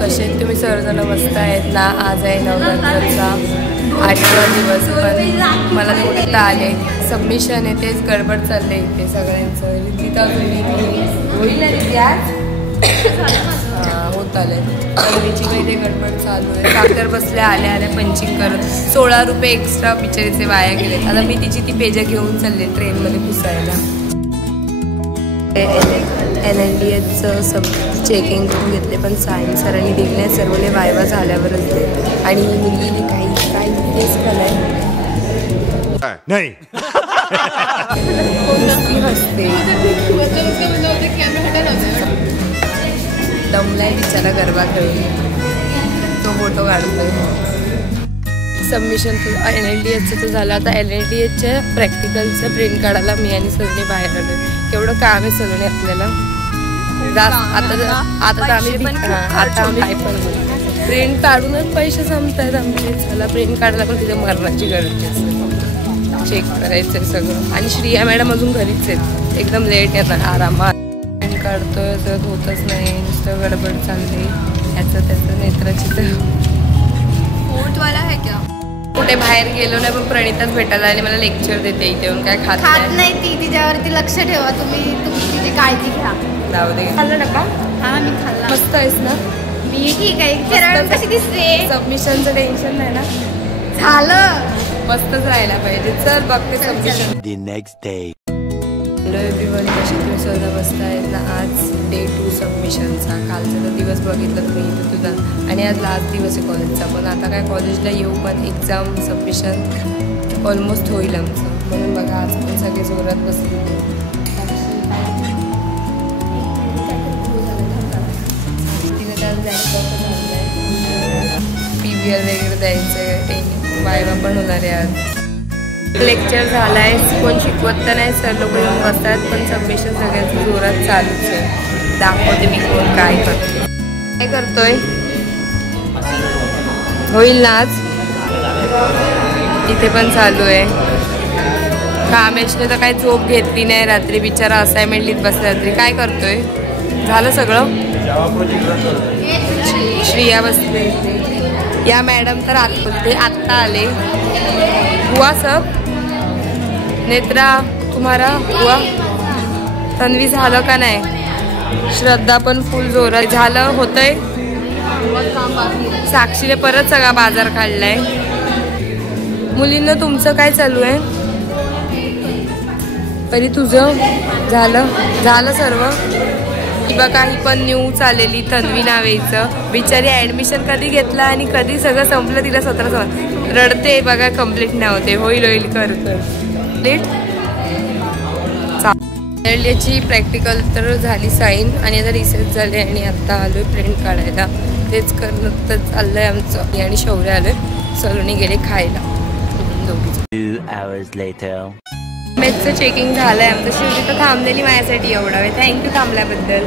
कसे तुम्ही सर्वजण मस्त आहेत ना। आज आहे नवरात्राचा 8वा दिवस, पण मला थोडं आले सबमिशन आहे, तेच गडबड चालले इथे सगळ्यांचं। रिद्धिता होईल ना रिद्धी आज होत आले, तन्वीची काही ते गडबड चालू आहे। साखर बसल्या आल्या आल्या पंचिंग करत 16 रुपये एक्स्ट्रा बिचारीचे वाया गेलेत। आता मी तिची ती पेज घेऊन चालले ट्रेनमध्ये पुसायला। NLDHचं सब चेकिंग करून घेतले, पण सायन्स सरांनी दिले सर्वने वायवा झाल्यावरच दे। आणि मुलगीने काही तेच केलंय नाही हसते दमलाय बिचारा गरबा खेळून, तो फोटो काढतोय। सबमिशन NLDHचं तर झालं, आता NLDHच्या प्रॅक्टिकलचं प्रिंट काढायला मी आणि सलोनी बाहेर आलो। केवढं काम आहे सलोनी आपल्याला, आता आम्ही पण प्रिंट काढूनच पैसे संपत आहेत आमचे। चला प्रिंट काढायला पण तिथे मरणाची गरज नसते, चेक करायचं सगळं। आणि श्रिया मॅडम अजून घरीच आहेत, एकदम लेट येतात आरामात। प्रिंट काढतोय तर होतच नाही, नुसतं गडबड चालली याचं त्याचं। नेत्राची तर फोटवाला आहे का कुठे बाहेर गेलो नाही, पण प्रणिताच भेटायला आणि मला लेक्चर देते इथे येऊन। काय खात नाही ती, तिच्यावरती लक्ष ठेवा तुम्ही तिची काळजी घ्या। जाऊ दे, खाल्लं डबा? हा मी खाल्ला। मस्त आहेस ना? मी ठीक आहे। फिरायला कशी दिसते? सबमिशनचं टेन्शन नाही ना? झालं, मस्तच राहायला पाहिजे। चल बघते submission. The next day. Hello everyone, कशी तुम्ही सहजा बसतायत ना। आज Day 2 सबमिशनचा। कालचा तर दिवस बघितलं तुम्ही इथं तुझा, आणि आज लास्ट दिवस आहे कॉलेजचा। पण आता काय कॉलेजला येऊ, पण एक्झाम सबमिशन ऑलमोस्ट होईल आमचं, म्हणून बघा आज पण सगळे जोरात बसले। PVR वगैरे द्यायचं, वायवा पण होणार आहे आज। लेक्चर झालाय, कोण शिकवत तर नाही, सर लोक येऊन बसतात, पण सबमिशन सगळ्यांचं जोरात चालूच आहे। दाखवते मी कोण काय करतो, काय करतोय। होईल ना आज? इथे पण चालू आहे। कामेशने तर काही झोप घेतली नाही रात्री, बिचारा असाइनमेंट लिहित बसला रात्री। काय करतोय? झालं सगळं? श्रिया बसले, या मॅडम तर आत्ता आले। हुआ सब? नेत्रा तुम्हारा हुआ? तन्वी झालं का नाही? श्रद्धा पण फुल जोरात झालं होतंय। साक्षीने परत सगळा बाजार काढलाय। मुलींना तुमचं काय चालू आहे? परी तुझं झालं सर्व? किंवा काही पण न्यूज आलेली तन्वी नावेचं, बिचारी ऍडमिशन कधी घेतला आणि कधी सगळं संपलं, तिला 17 रडते बघा, कम्प्लीट नाही होते। होईल कर लेट। ची प्रॅक्टिकल तर झाली साईन, आणि आता रिसर्च झाले, आणि आता आलोय प्रिंट काढायला। तेच करणं तर चाललंय आमचं। मी आणि शौर्य आलोय, सलोनी गेले खायला दोघीच। 2 hours later. मॅथचं चेकिंग झालंय आमचं। शेवटी तर थांबलेली माझ्यासाठी एवढा वेळ, थँक्यू थांबल्याबद्दल।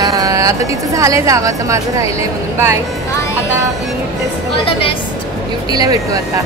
आता तिचं झालंय जावाचं, माझं राहिलंय म्हणून। बाय। आता युनिट टेस्ट युटीला भेटू आता।